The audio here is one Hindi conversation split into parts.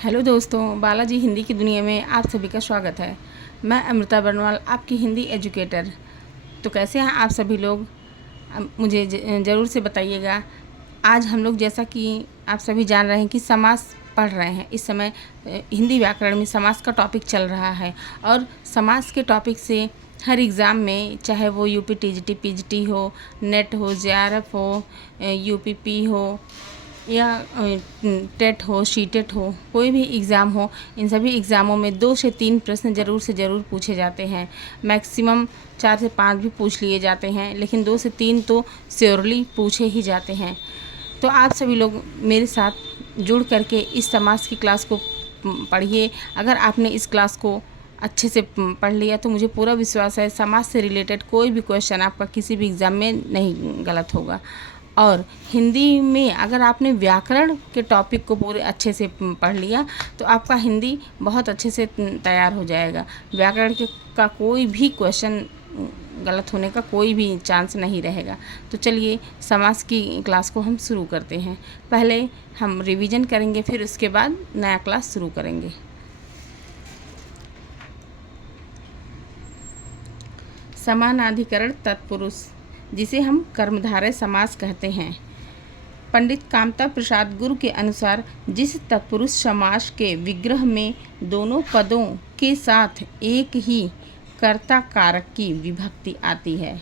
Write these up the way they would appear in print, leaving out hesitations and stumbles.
हेलो दोस्तों, बालाजी हिंदी की दुनिया में आप सभी का स्वागत है। मैं अमृता बरनवाल, आपकी हिंदी एजुकेटर। तो कैसे हैं आप सभी लोग? मुझे ज़रूर से बताइएगा। आज हम लोग, जैसा कि आप सभी जान रहे हैं, कि समास पढ़ रहे हैं। इस समय हिंदी व्याकरण में समास का टॉपिक चल रहा है और समास के टॉपिक से हर एग्ज़ाम में, चाहे वो यूपी टीजीटी पीजीटी हो, नेट हो, जेआरएफ हो, यूपीपी हो या टेट हो, शीटेट हो, कोई भी एग्ज़ाम हो, इन सभी एग्ज़ामों में 2 से 3 प्रश्न ज़रूर से ज़रूर पूछे जाते हैं। मैक्सिमम 4 से 5 भी पूछ लिए जाते हैं, लेकिन 2 से 3 तो श्योरली पूछे ही जाते हैं। तो आप सभी लोग मेरे साथ जुड़ करके इस समास की क्लास को पढ़िए। अगर आपने इस क्लास को अच्छे से पढ़ लिया तो मुझे पूरा विश्वास है समाज से रिलेटेड कोई भी क्वेश्चन आपका किसी भी एग्ज़ाम में नहीं गलत होगा। और हिंदी में अगर आपने व्याकरण के टॉपिक को पूरे अच्छे से पढ़ लिया तो आपका हिंदी बहुत अच्छे से तैयार हो जाएगा। व्याकरण का कोई भी क्वेश्चन गलत होने का कोई भी चांस नहीं रहेगा। तो चलिए समास की क्लास को हम शुरू करते हैं। पहले हम रिवीजन करेंगे, फिर उसके बाद नया क्लास शुरू करेंगे। समानाधिकरण तत्पुरुष, जिसे हम कर्मधारय समास कहते हैं। पंडित कामता प्रसाद गुरु के अनुसार जिस तत्पुरुष समास के विग्रह में दोनों पदों के साथ एक ही कर्ता कारक की विभक्ति आती है,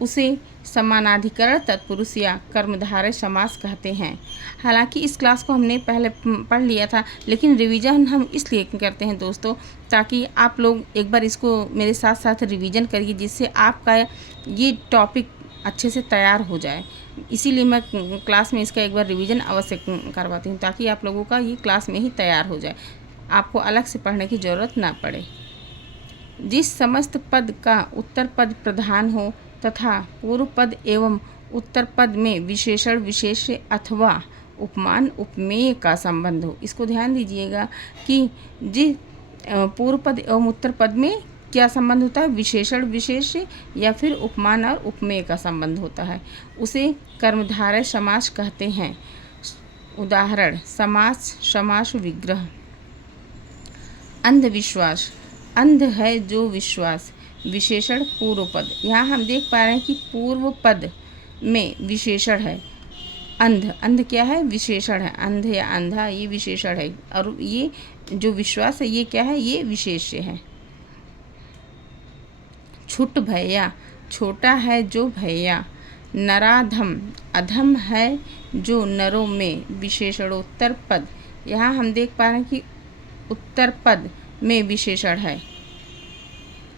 उसे समानाधिकरण तत्पुरुष या कर्मधारय समास कहते हैं। हालांकि इस क्लास को हमने पहले पढ़ लिया था, लेकिन रिवीजन हम इसलिए करते हैं दोस्तों, ताकि आप लोग एक बार इसको मेरे साथ साथ रिवीजन करिए, जिससे आपका ये टॉपिक अच्छे से तैयार हो जाए। इसीलिए मैं क्लास में इसका एक बार रिवीजन अवश्य करवाती हूँ, ताकि आप लोगों का ये क्लास में ही तैयार हो जाए, आपको अलग से पढ़ने की ज़रूरत ना पड़े। जिस समस्त पद का उत्तर पद प्रधान हो तथा पूर्व पद एवं उत्तर पद में विशेषण विशेष्य अथवा उपमान उपमेय का संबंध हो। इसको ध्यान दीजिएगा कि जिस पूर्व पद एवं उत्तर पद में क्या संबंध होता है, विशेषण विशेष्य या फिर उपमान और उपमेय का संबंध होता है, उसे कर्मधारय समास कहते हैं। उदाहरण: समास, समास विग्रह। अंधविश्वास, अंध है जो विश्वास, विशेषण पूर्व पद। यहाँ हम देख पा रहे हैं कि पूर्व पद में विशेषण है अंध। अंध क्या है? विशेषण है। अंध या अंधा ये विशेषण है, और ये जो विश्वास है ये क्या है? ये विशेष्य है। छुट भैया, छोटा है जो भैया। नराधम, अधम है जो नरों में, विशेषणोत्तर पद। यहाँ हम देख पा रहे हैं कि उत्तर पद में विशेषण है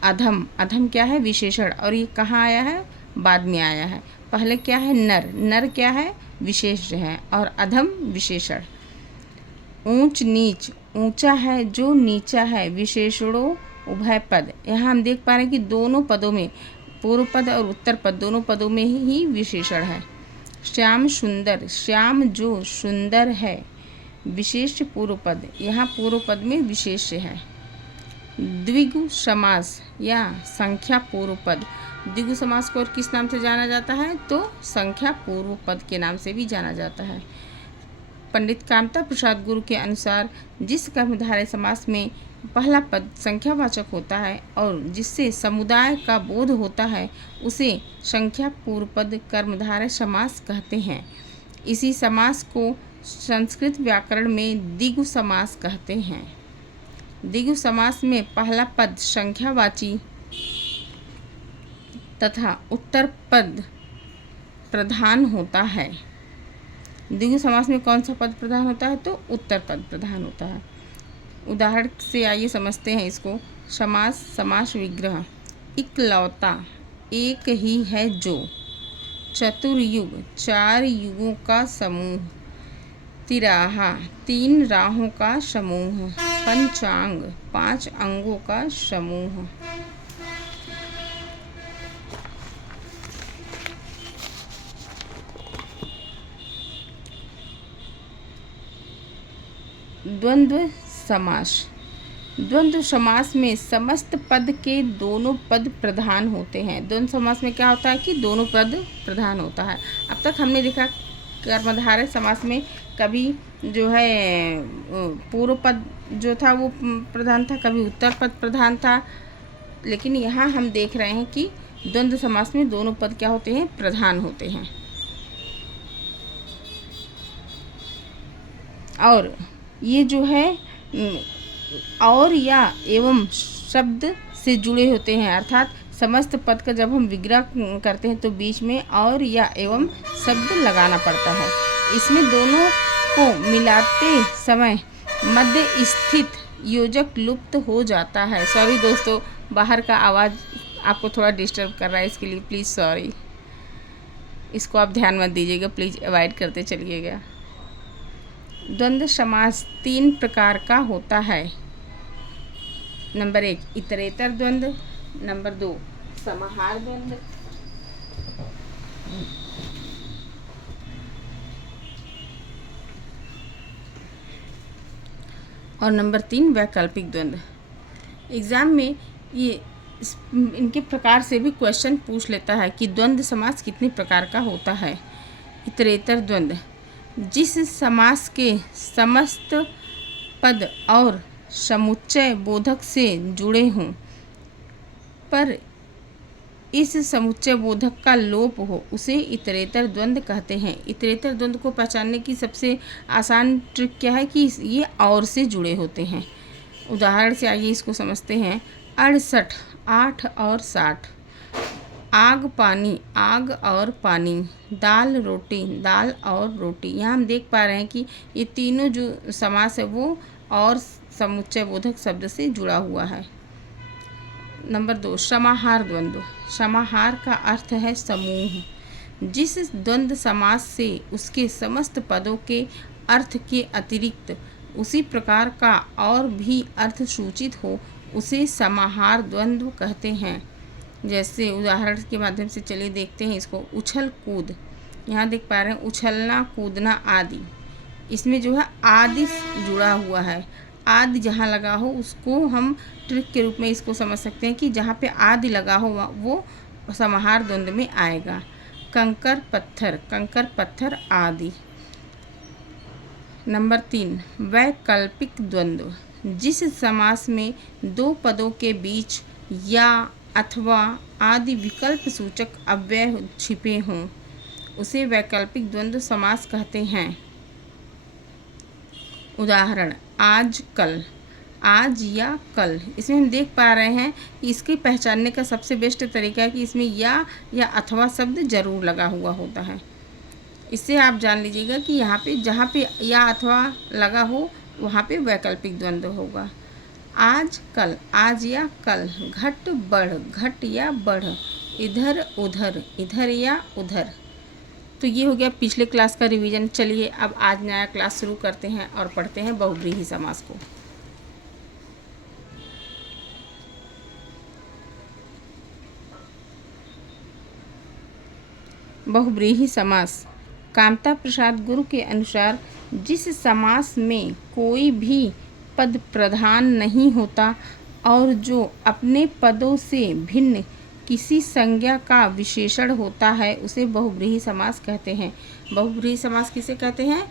अधम। अधम क्या है? विशेषण। और ये कहाँ आया है? बाद में आया है। पहले क्या है? नर। नर क्या है? विशेष है, और अधम विशेषण। ऊंच नीच, ऊंचा है जो नीचा है, विशेषणों उभय पद। यहाँ हम देख पा रहे हैं कि दोनों पदों में, पूर्व पद और उत्तर पद दोनों पदों में ही विशेषण है। श्याम सुंदर, श्याम जो सुंदर है, विशेष पूर्व पद। यहाँ पूर्व पद में विशेष्य है। द्विगु समास या संख्या पूर्व पद। द्विगु समास को और किस नाम से जाना जाता है? तो संख्या पूर्व पद के नाम से भी जाना जाता है। पंडित कामता प्रसाद गुरु के अनुसार जिस कर्मधारय समास में पहला पद संख्यावाचक होता है और जिससे समुदाय का बोध होता है, उसे संख्या पूर्व पद कर्मधारय समास कहते हैं। इसी समास को संस्कृत व्याकरण में द्विगु समास कहते हैं। द्विगु समास में पहला पद संख्यावाची तथा उत्तर पद प्रधान होता है। द्विगु समास में कौन सा पद प्रधान होता है? तो उत्तर पद प्रधान होता है। उदाहरण से आइए समझते हैं इसको। समास, समास विग्रह। इकलौता, एक ही है जो। चतुर्युग, 4 युगों का समूह। तिराहा, 3 राहों का समूह। पंचांग, 5 अंगों का समूह। द्वंद्व समास। द्वंद्व समास में समस्त पद के दोनों पद प्रधान होते हैं। द्वंद्व समास में क्या होता है कि दोनों पद प्रधान होता है। अब तक हमने देखा कर्मधारय समास में कभी जो है पूर्व पद जो था वो प्रधान था, कभी उत्तर पद प्रधान था। लेकिन यहाँ हम देख रहे हैं कि द्वंद्व समास में दोनों पद क्या होते हैं, प्रधान होते हैं। और ये जो है और या एवं शब्द से जुड़े होते हैं, अर्थात समस्त पद का जब हम विग्रह करते हैं तो बीच में और या एवं शब्द लगाना पड़ता है। इसमें दोनों को मिलाते समय मध्य स्थित योजक लुप्त हो जाता है। सॉरी दोस्तों, बाहर का आवाज़ आपको थोड़ा डिस्टर्ब कर रहा है, इसके लिए प्लीज़ सॉरी। इसको आप ध्यान मत दीजिएगा, प्लीज़ अवॉइड करते चलिएगा। द्वंद्व समास 3 प्रकार का होता है। नंबर 1 इतरेतर द्वंद्व, नंबर 2 समाहार द्वंद्व, और नंबर 3 वैकल्पिक द्वंद्व। एग्ज़ाम में ये इनके प्रकार से भी क्वेश्चन पूछ लेता है कि द्वंद्व समास कितने प्रकार का होता है। इतरेतर द्वंद्व, जिस समास के समस्त पद और समुच्चय बोधक से जुड़े हों पर इस समुच्चय बोधक का लोप हो, उसे इतरेतर द्वंद्व कहते हैं। इतरेतर द्वंद्व को पहचानने की सबसे आसान ट्रिक क्या है कि ये और से जुड़े होते हैं। उदाहरण से आइए इसको समझते हैं। 68, 8 और 60, आग पानी, आग और पानी, दाल रोटी, दाल और रोटी। यहाँ हम देख पा रहे हैं कि ये तीनों जो समास है वो और समुच्चय बोधक शब्द से जुड़ा हुआ है। नंबर 2 समाहार द्वंद्व। समाहार का अर्थ है समूह। जिस द्वंद्व समास से उसके समस्त पदों के अर्थ के अतिरिक्त उसी प्रकार का और भी अर्थ सूचित हो, उसे समाहार द्वंद्व कहते हैं। जैसे उदाहरण के माध्यम से चलिए देखते हैं इसको। उछल कूद, यहाँ देख पा रहे हैं उछलना कूदना आदि। इसमें जो है आदि जुड़ा हुआ है। आदि जहाँ लगा हो उसको हम ट्रिक के रूप में इसको समझ सकते हैं कि जहाँ पे आदि लगा हो वो समाहार द्वंद्व में आएगा। कंकर पत्थर, कंकर पत्थर आदि। नंबर 3 वैकल्पिक द्वंद्व। जिस समास में 2 पदों के बीच या अथवा आदि विकल्प सूचक अव्यय छिपे हों, उसे वैकल्पिक द्वंद्व समास कहते हैं। उदाहरण आज कल, आज या कल। इसमें हम देख पा रहे हैं कि इसके पहचानने का सबसे बेस्ट तरीका है कि इसमें या अथवा शब्द जरूर लगा हुआ होता है। इससे आप जान लीजिएगा कि यहाँ पे जहाँ पे या अथवा लगा हो वहाँ पे वैकल्पिक द्वंद्व होगा। आज कल, आज या कल। घट बढ़, घट या बढ़। इधर उधर, इधर या उधर। तो ये हो गया पिछले क्लास का रिवीजन। चलिए अब आज नया क्लास शुरू करते हैं और पढ़ते हैं बहुव्रीहि समास को। बहुव्रीहि समास। कामता प्रसाद गुरु के अनुसार जिस समास में कोई भी पद प्रधान नहीं होता और जो अपने पदों से भिन्न किसी संज्ञा का विशेषण होता है, उसे बहुव्रीहि समास कहते हैं। बहुव्रीहि समास किसे कहते हैं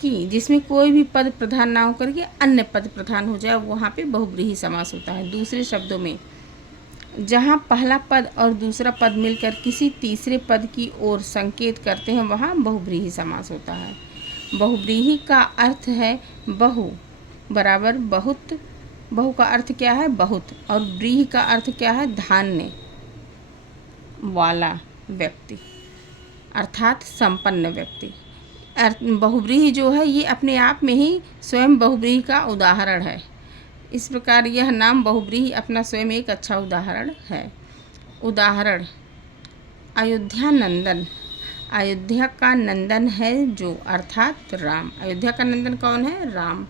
कि जिसमें कोई भी पद प्रधान ना होकर के अन्य पद प्रधान हो जाए, वहाँ पे बहुव्रीहि समास होता है। दूसरे शब्दों में जहाँ पहला पद और दूसरा पद मिलकर किसी तीसरे पद की ओर संकेत करते हैं, वहाँ बहुव्रीहि समास होता है। बहुव्रीहि का अर्थ है बहु बराबर बहुत। बहु का अर्थ क्या है, बहुत। और व्रीहि का अर्थ क्या है, धान्य वाला व्यक्ति, अर्थात संपन्न व्यक्ति। बहुव्रीहि जो है ये अपने आप में ही स्वयं बहुव्रीहि का उदाहरण है। इस प्रकार यह नाम बहुव्रीहि अपना स्वयं एक अच्छा उदाहरण है। उदाहरण अयोध्या नंदन। अयोध्या का नंदन है जो, अर्थात राम। अयोध्या का नंदन कौन है, राम।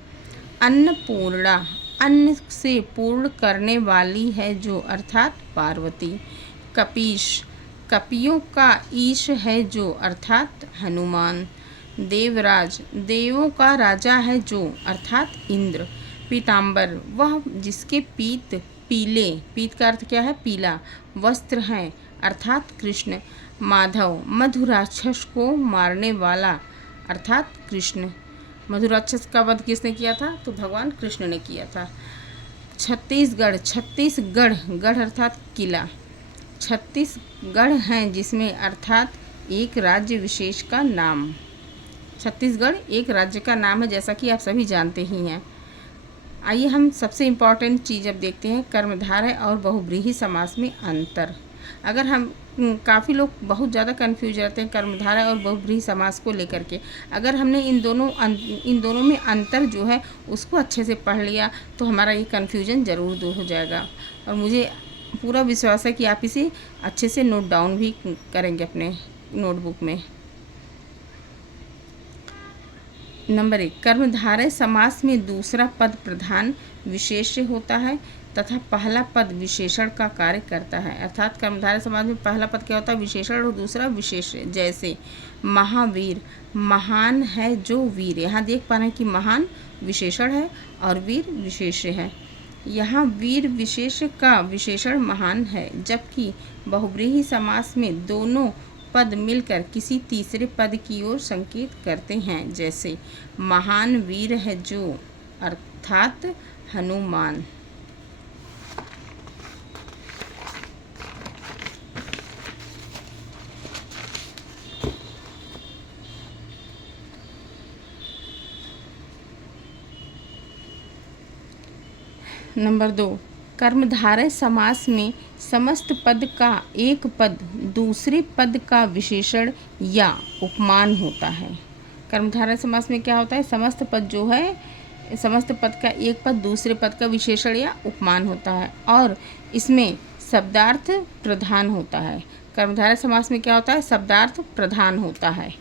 अन्नपूर्णा, अन्न से पूर्ण करने वाली है जो, अर्थात पार्वती। कपीश, कपियों का ईश है जो, अर्थात हनुमान। देवराज, देवों का राजा है जो, अर्थात इंद्र। पीताम्बर, वह जिसके पीत पीले, पीत का अर्थ क्या है, पीला, वस्त्र हैं, अर्थात कृष्ण। माधव, मधुराक्षस को मारने वाला, अर्थात कृष्ण। मधु राक्षस का वध किसने किया था? तो भगवान कृष्ण ने किया था। छत्तीसगढ़, छत्तीसगढ़, गढ़ अर्थात किला, छत्तीसगढ़ हैं जिसमें अर्थात एक राज्य विशेष का नाम। छत्तीसगढ़ एक राज्य का नाम है, जैसा कि आप सभी जानते ही हैं। आइए हम सबसे इम्पॉर्टेंट चीज़ अब देखते हैं, कर्मधारय और बहुव्रीहि समास में अंतर। अगर हम काफ़ी लोग बहुत ज़्यादा कन्फ्यूज रहते हैं कर्मधारय और बहुव्रीहि समास को लेकर के। अगर हमने इन दोनों में अंतर जो है उसको अच्छे से पढ़ लिया तो हमारा ये कन्फ्यूजन ज़रूर दूर हो जाएगा। और मुझे पूरा विश्वास है कि आप इसे अच्छे से नोट डाउन भी करेंगे अपने नोटबुक में। नंबर 1, कर्मधारय समास में दूसरा पद प्रधान विशेष्य होता है तथा पहला पद विशेषण का कार्य करता है। अर्थात कर्मधारय समास में पहला पद क्या होता है? विशेषण, और दूसरा विशेष्य। जैसे महावीर, महान है जो वीर। यहाँ देख पा रहे हैं कि महान विशेषण है और वीर विशेष्य है। यहाँ वीर विशेष्य का विशेषण महान है, जबकि बहुव्रीहि समास में दोनों पद मिलकर किसी तीसरे पद की ओर संकेत करते हैं। जैसे महान वीर है जो, अर्थात हनुमान। नंबर 2, कर्मधारय समास में समस्त पद का एक पद दूसरे पद का विशेषण या उपमान होता है। कर्मधारय समास में क्या होता है? समस्त पद जो है, समस्त पद का एक पद दूसरे पद का विशेषण या उपमान होता है और इसमें शब्दार्थ प्रधान होता है। कर्मधारय समास में क्या होता है? शब्दार्थ प्रधान होता है।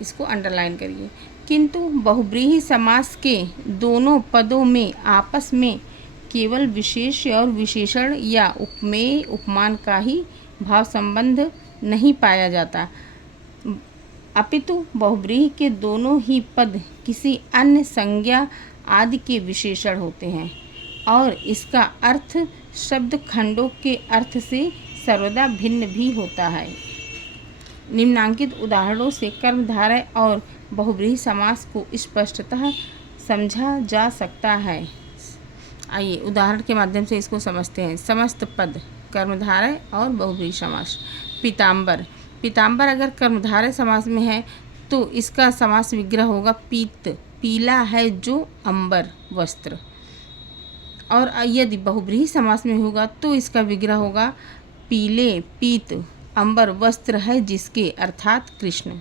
इसको अंडरलाइन करिए। किंतु बहुव्रीहि समास के दोनों पदों में आपस में केवल विशेष्य और विशेषण या उपमेय उपमान का ही भाव संबंध नहीं पाया जाता, अपितु बहुव्रीहि के दोनों ही पद किसी अन्य संज्ञा आदि के विशेषण होते हैं और इसका अर्थ शब्द खंडों के अर्थ से सर्वदा भिन्न भी होता है। निम्नांकित उदाहरणों से कर्मधारय और बहुव्रीहि समास को स्पष्टतः समझा जा सकता है। आइए उदाहरण के माध्यम से इसको समझते हैं। समस्त पद, कर्मधारय और बहुव्रीहि समास। पीताम्बर, पीताम्बर अगर कर्मधारय समास में है तो इसका समास विग्रह होगा पीत, पीला है जो अंबर वस्त्र। और यदि बहुव्रीहि समास में होगा तो इसका विग्रह होगा पीले पीत अंबर वस्त्र है जिसके, अर्थात कृष्ण।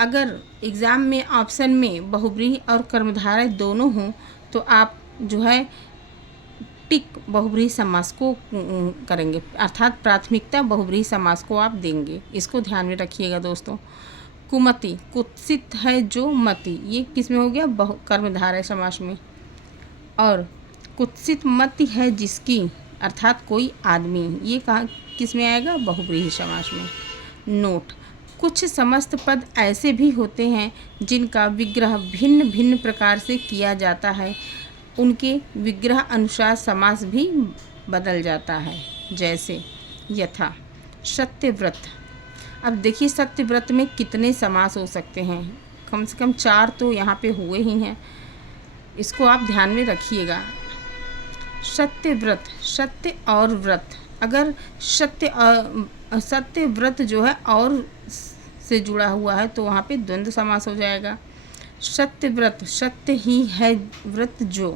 अगर एग्ज़ाम में ऑप्शन में बहुव्रीहि और कर्मधारय दोनों हों तो आप जो है टिक बहुव्रीहि समास को करेंगे, अर्थात प्राथमिकता बहुव्रीहि समास को आप देंगे। इसको ध्यान में रखिएगा दोस्तों। कुमति, कुत्सित है जो मति, ये किस में हो गया? कर्मधारय समास में। और कुत्सित मति है जिसकी, अर्थात कोई आदमी, ये कहाँ किस में आएगा? बहुव्रीहि समास में। नोट, कुछ समस्त पद ऐसे भी होते हैं जिनका विग्रह भिन्न भिन्न प्रकार से किया जाता है, उनके विग्रह अनुसार समास भी बदल जाता है। जैसे यथा सत्यव्रत। अब देखिए सत्यव्रत में कितने समास हो सकते हैं, कम से कम 4 तो यहाँ पे हुए ही हैं, इसको आप ध्यान में रखिएगा। सत्यव्रत, सत्य और व्रत, अगर सत्य व्रत जो है और से जुड़ा हुआ है तो वहाँ पे द्वंद्व समास हो जाएगा। सत्य व्रत, सत्य ही है व्रत जो,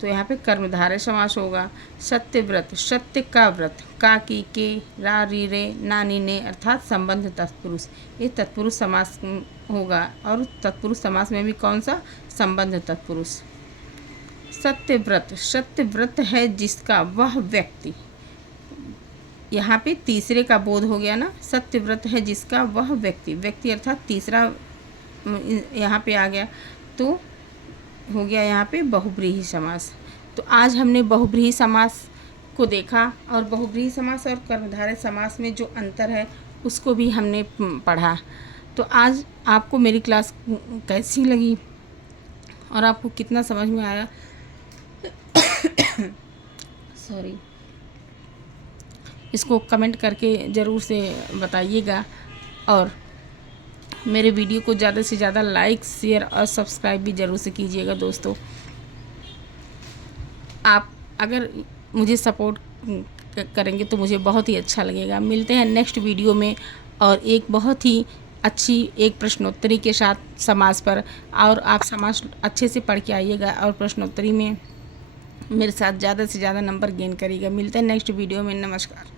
तो यहाँ पे कर्मधारय समास होगा। सत्य व्रत, सत्य का व्रत, का की के रा री रे ना नी ने, अर्थात संबंध तत्पुरुष, ये तत्पुरुष समास होगा। और तत्पुरुष समास में भी कौन सा? संबंध तत्पुरुष। सत्यव्रत, सत्यव्रत है जिसका वह व्यक्ति, यहाँ पे तीसरे का बोध हो गया ना। सत्यव्रत है जिसका वह व्यक्ति, व्यक्ति अर्थात तीसरा यहाँ पे आ गया तो हो गया यहाँ पे बहुव्रीहि समास। तो आज हमने बहुव्रीहि समास को देखा और बहुव्रीहि समास और कर्मधारय समास में जो अंतर है उसको भी हमने पढ़ा। तो आज आपको मेरी क्लास कैसी लगी और आपको कितना समझ में आया सॉरी, इसको कमेंट करके ज़रूर से बताइएगा। और मेरे वीडियो को ज़्यादा से ज़्यादा लाइक, शेयर और सब्सक्राइब भी ज़रूर से कीजिएगा दोस्तों। आप अगर मुझे सपोर्ट करेंगे तो मुझे बहुत ही अच्छा लगेगा। मिलते हैं नेक्स्ट वीडियो में और एक बहुत ही अच्छी एक प्रश्नोत्तरी के साथ समाज पर, और आप समाज अच्छे से पढ़ के आइएगा और प्रश्नोत्तरी में मेरे साथ ज़्यादा से ज़्यादा नंबर गेन करिएगा। मिलते हैं नेक्स्ट वीडियो में। नमस्कार।